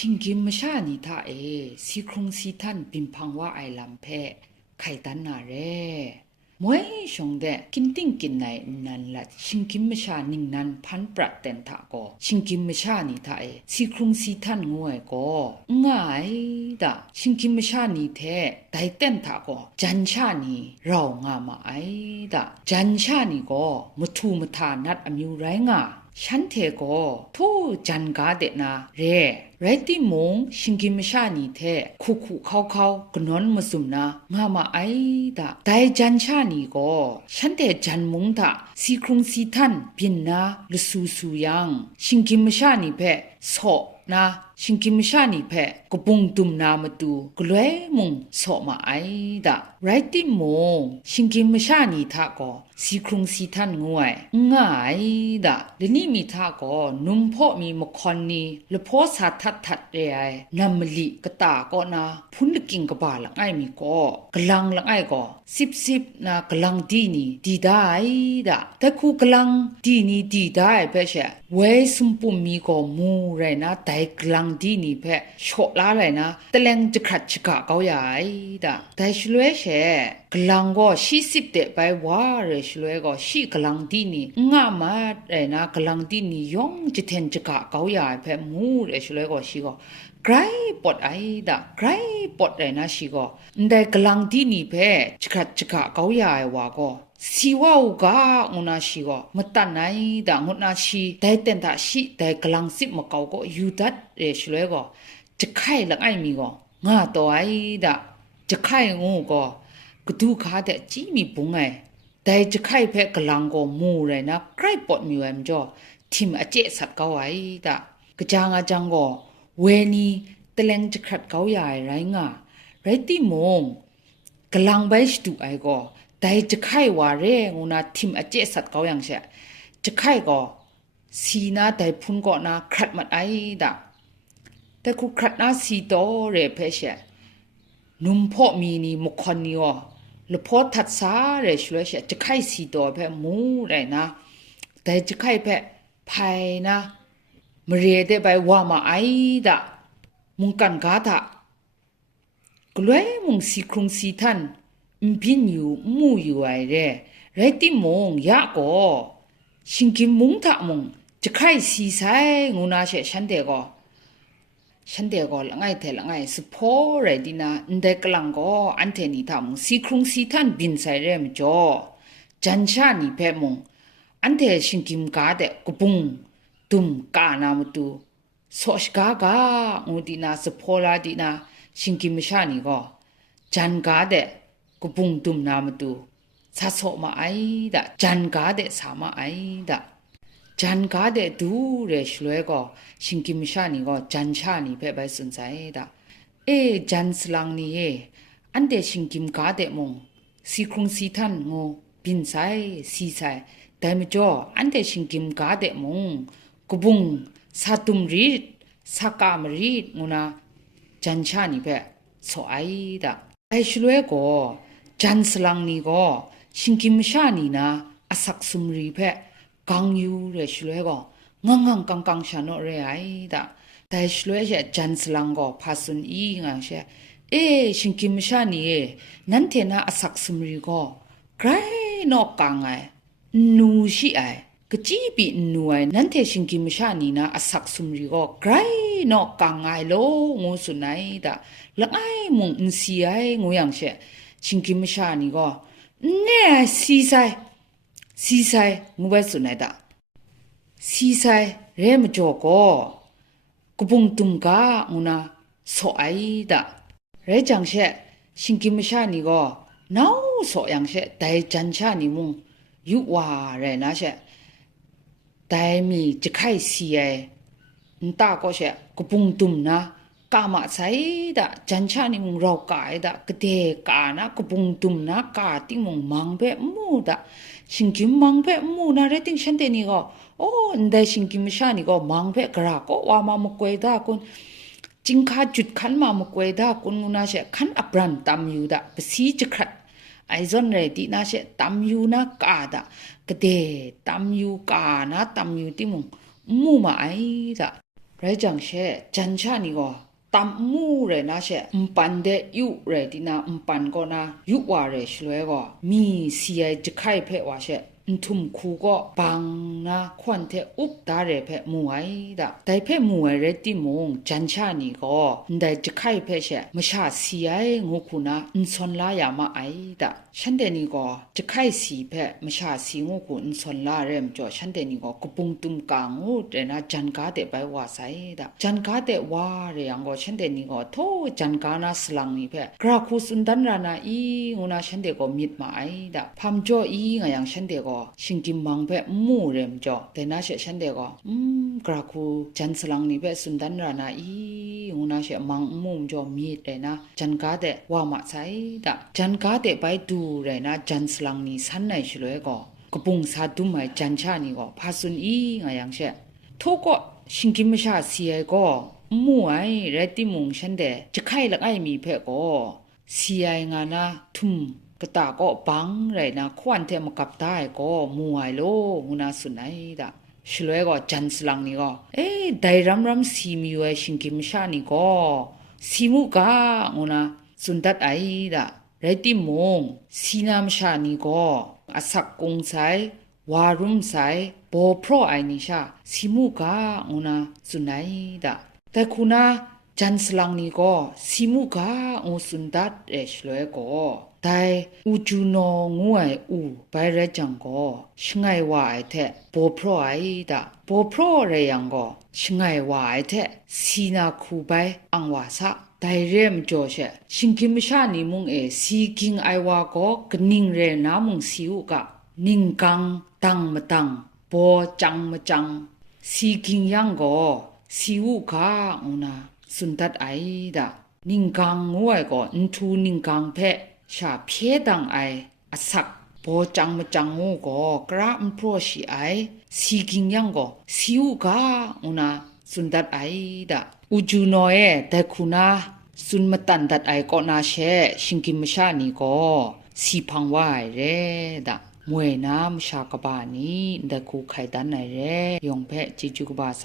ชิงกิมมชานีท่าสีครุงสีท่านปิมพังว่าไอลำเพไข่ตันนาเร่มวยชงเดกินติ้งกินในนันละชิงกิมมชานิงนันพันปรัดเต็นท่าก็ชิงกิมมชานีท่าสีครุงสีท่านงวยก็ง่ายดะชิงกิมมชานีเทไดเต็นท่าก็จันชานีเรางามาไอดะจันชานีก็มุทูมทานัดอมิวไรงาฉันเทก็ทูจันกาเดนาเร่ไรติมงชิงกิมชานีเทคุเขากนอนมาสุมนางามาไอดะแต่จันชานีก็ฉันเทจันมงทาสีครุงสีทันบินนาลสูยังชิงกิมชานีเพโซนาชิงกิมชานีเพกบุงตุมนามาตูกลวยมงโซมาไอดะไรติมงชิงกิมชานีทาก็สีครุงสีทันงวยง่ายดะเดนี่มีทาก็นุมพ่อมีมคอนนีละพ่อสาทัดเรไอนำมลิกตาก็นาพุนกิงกบาลังไอมีก็กลังลังไอก็สิบนากลังดีนี่ดีได้ดะแต่คูกลังดีนี่ดีได้เพชะเวสุมปุมมีก็มูไรนะแต่กลังดีนี่เพชโชลาไรนะตะแลงจะขัดชกะเกาใหญ่ดะแต่ชลวยเชกลังก็40เดไปว่าเรชลวยก็ชีกลังดีนี่งามาไรนะกลังดีนี่ยองจะเทนจะกะเกาใหญ่เพมูเรชลวยก็ชีก็ไกรปอดไอดะไกรปอดไรนะชีก็แต่กลังดีนี่เพจะขัดจะกะเกาใหญ่ว่าก็စီဝါဥကငုနာရှိကမတတ်နိုင်တာငုနာရှိဒိုင်တန်တာရှိဒိုင်ကလန်စစ်မကောက်ကိုယူဒတ်ရေရှလွဲကိုจะไข่ละไอมีก็งาตัวไอดะจะไข่งูก็กระดูขาแต่จีมีปุงไงแต่จะไข่เพกลังก็มูเลยนะใกล้ปอดมีแวมจ่อทิมอเจสัตเกาไอดะกระจางอาจังก็เวนีตะแลงจะขัดเกาใหญ่ไรงาไรติมงกลังใบสตูไอก็แต่จะไข่ว่าเรงนะทิมอเจสัตเกาอย่างเช่จะไข่ก็สีนาแต่พุนก็นะขัดมัดไอดะแต่คุครัดนาสีโตเรเพชะนุมพ่อมีนี่มคอนนี่อ๋อแล้วพอทัดสาเรชเลยเชะจะไข่สีโตเพมูไรนะแต่จะไข่เพภายนะมเรเดไปว่ามาไอดะมุงกันกาตะกล้วยมุงสีครุงสีทันพินอยู่มูอยู่ไอเรไรติมงยะก็ชิงกิมุงทะมงจะไข่สีใสงูนาเชะฉันเดก็ฉันเด็กก็ละไงแต่ละไงสปอร์เรดินะเด็กลังก็อันเทนี่ทำสีครุงสีทันบินใส่เร่มจ่อจันชานี่เพ่มงอันเทชิงกิมกาเดกบุงตุมกานามตุสอชกากางูดีนาสปอร์ลาดีนาชิงกิมชานี่ก็จันกาเดกบุงตุมนามตุซาโซมาไอดะจันกาเดสามาไอดะจันกาเดดูเรชลวยก็ชิงกิมชานี่ก็จันชานี่เพ่ไปสนใจดะจันสลังนี่อันเดชิงกิมกาเดมงสีครุงสีทันงูบินไซสีไซแต่ไม่จ่ออันเดชิงกิมกาเดมงกบุงซาตุมรีดสากามรีดงูนาจันชานี่เพ่สอไอดะไอชลวยก็จันสลังนี่ก็ชิงกิมชานี่นะอสักสุมรีเพ่กังยูเรชลวยก็งังกังชาโนเรไอดะแต่ชลวยเชจันสลังก็พาสุนอีงังเชชิงกิมชานี่นั่นเทนะอสักสุมรีก็ใครนอกกังไอนูชิไอกจีบีนูไอนั่นเทชิงกิมชานี่นะอสักสุมรีก็ใครนอกกังไอโลงูสุนัยดะละไอมุงอินซีไองูยังเชชิงกิมชานี่ก็เนี่ยซีไซงูไปสุนัยดะซีไซเรมจ่อก็กบุงตุมกางูนาโซไอดะเรจังเชชิงกิมชานี่ก็น้าวโซยังเชแต่จันชานี่มุงยุวาเรนะเชแต่มีจะไข่ซีไอนตาก็เชกบุงตุมนะกามาไซดะจันชานี่มุงเรากายดะกะเดกานะกบุงตุมนะกาติมุงมังเบมูดะชิงกิมมังเบมูนะเรติงฉันเตนี่ก็โอ้ได้ชิงกิมชานี่ก็มังเบกระก็ว่ามามกวยดาคุณจิงคาจุดขันมามกวยดาคุณงูนาเชขันอับรันตามอยู่ดะปสีจะขัดไอซอนเรตินาเชตามอยู่นะกาดะกะเดตามอยู่กานะตามอยู่ติมุงมูมาไอดะ ไรจังเช่จันชานี่ก็ตำมูเรนะเช่ปันเดยุเรตินาปันก็นะยุวาเรชลวยก็มีเสียจะไข่เพว่าเช่ทุ่มคูก็ปังนะควันเทอุบตาเรเพมวยดะแต่เพมวยเรติมงจันชานี่ก็ได้จะไข่เพเช่มชาเสียงูคูนะสนลายามาไอดะฉันเดนี่ก็จะไข่สีเพมชาสีงูคูสนลาเรมจ่อฉันเดนี่ก็กปุงตุมกางงูเดนะจันกาเตไปว่าไซดะจันกาเตว่าเรียงก็ฉันเดนี่ก็โทจันกานาสลังนี่เพกราคูสุนดันรานาอีงูนาฉันเดก็มิดมาไอดะพัมจ่ออีงอย่างฉันเดก็ชิงกิมมังเพ่มู่เรมจ่อแต่น่าเชื่อฉันเด็กก็กราคูจันสลังนี่เพ่สุนดันรานาอีหูน่าเชื่อมังมุ่มจ่อมีดเลยนะจันกาเตว่ามาใส่ดะจันกาเตไปดูเลยนะจันสลังนี่สันไหนช่วยก็กระปุงซาดุไม่จันชานี่ก็พาสุนอีงอย่างเช่ทุกก็ชิงกิมชาเสียก็มู่ไอเรติมุงฉันเดจะไข่ละไอมีเพ่ก็เสียงานะทุ่มกตาก็ปังไรนะควันเทมกับได้ก็มวยโลมุนาสุนัยดะชลวยก็จันสลังนี่ก็ได้รำสีมีไว้ชิงกิมชานี่ก็สีมุกามุนาสุนทัดไอดะไรติมงสีนามชานี่ก็อาศักกงไซวารุมไซโปโปรไอนิชาสีมุกามุนาสุนัยดะแต่คุณาจันสลังนี่ก็สีมุกาอุสุนทัดชลวยก็แต่อุจูนงวยอูไปเรจังก็ชงไงว่าไอเทโปโปรไอดะโปโปรเรยังก็ชงไงว่าไอเทสีนาคูไปอังวาซะแต่เริ่มจ่อเชชิงกิมชานิมุงสีกิงไอวาก็กนิ่งเรนามุงสิวกะนิ่งกังตังมะตังโปจังมะจังสีกิงยังก็สิวกะอุนาสุนทัดไอดะนิ่งกังงวยก็ทูนิ่งกังเพชาเพียดังไออสักโปจังมะจังงูก็กระมโปรชีไอสีกิงยังก็สิวกะอุนาสุนทัดไอดะอุจูนอยแต่คุณาสุนมตันดัดไอก็นาเชชิงกิมชานี่ก็สีพังว่าเรดะมวยน้ำชากบานีแต่คูไข่ดันไหนเรยองเพจิจุกบาไซ